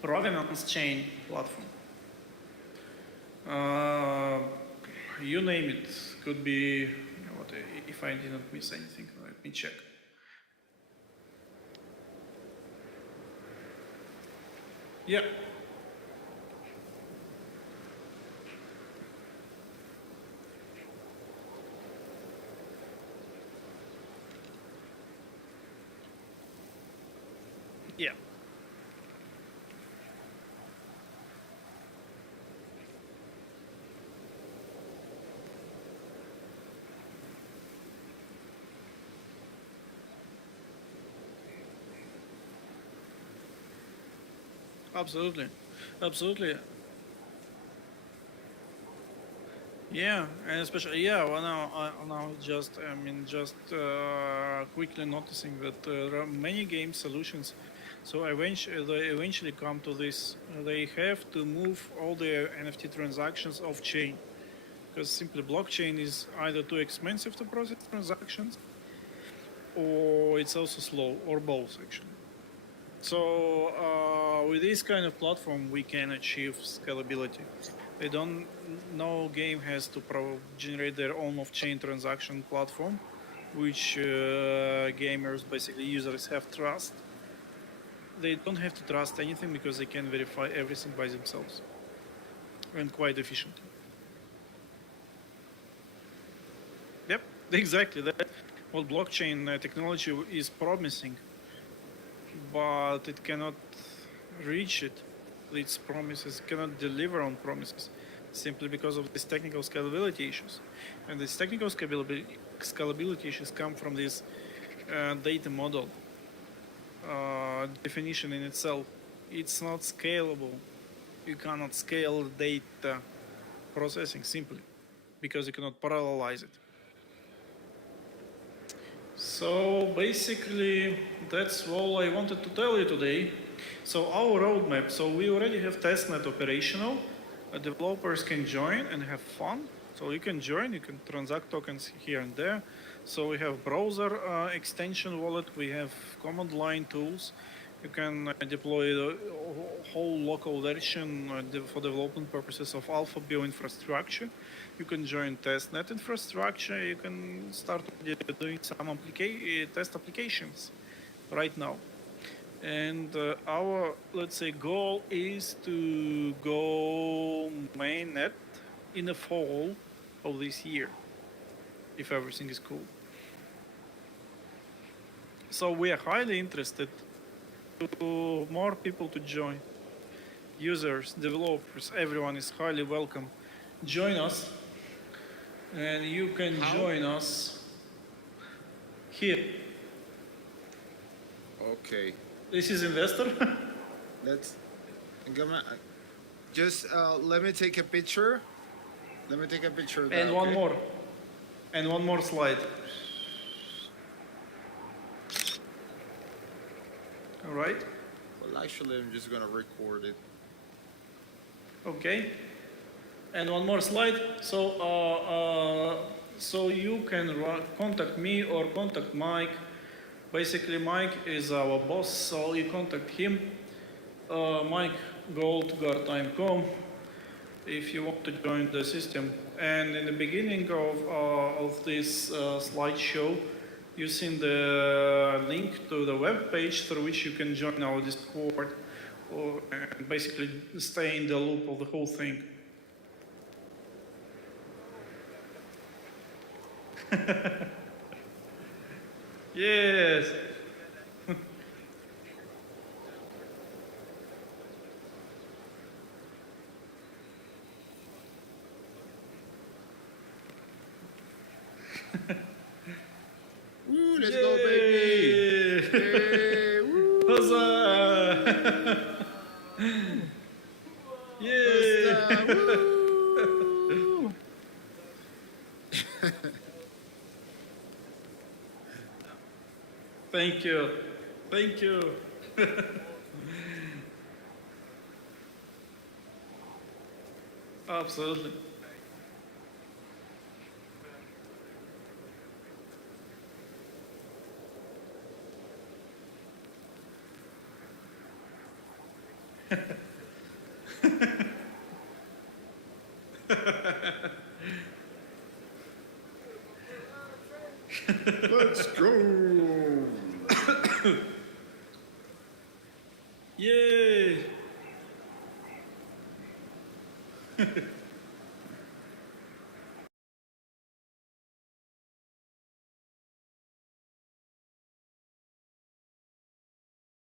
Provenance chain platform. You name it. Could be, what, if I didn't miss anything, let me check. Yeah. Yeah. Absolutely. Yeah, and especially well now just quickly noticing that there are many game solutions. So eventually they eventually come to this. They have to move all their NFT transactions off chain because simply blockchain is either too expensive to process transactions, or it's also slow, or both actually. So with this kind of platform, we can achieve scalability. No game has to generate their own off-chain transaction platform, which gamers, basically users, have trust. They don't have to trust anything because they can verify everything by themselves and quite efficiently. Yep, exactly. That's what blockchain technology is promising, but it cannot reach it. Its promises cannot deliver on promises simply because of these technical scalability issues. And these technical scalability issues come from this data model definition in itself. It's not scalable. You cannot scale data processing simply because you cannot parallelize it. So basically, that's all I wanted to tell you today. So our roadmap, so we already have testnet operational. Developers can join and have fun. So you can join, you can transact tokens here and there. So we have browser extension wallet, we have command line tools. You can deploy the whole local version for development purposes of Alphabill infrastructure. You can join testnet infrastructure. You can start doing some test applications right now. And our, let's say, goal is to go mainnet in the fall of this year, if everything is cool. So we are highly interested to more people to join. Users, developers, everyone is highly welcome. join us, and you can How? join us here. Okay. This is investor. Let's just let me take a picture. Let me take a picture of that. And one okay? more. And one more slide. All right. Well, actually, I'm just gonna record it. Okay. And one more slide. So you can contact me or contact Mike. Basically, Mike is our boss, so you contact him. Mike, go to guardtime.com if you want to join the system. And in the beginning of this slideshow, you see the link to the web page through which you can join our Discord and basically stay in the loop of the whole thing. Yes. Woo, let's go, baby! Hey, woo! Huzzah! Yay! Huzzah, woo! Thank you. Thank you. Absolutely. Let's go! Yay!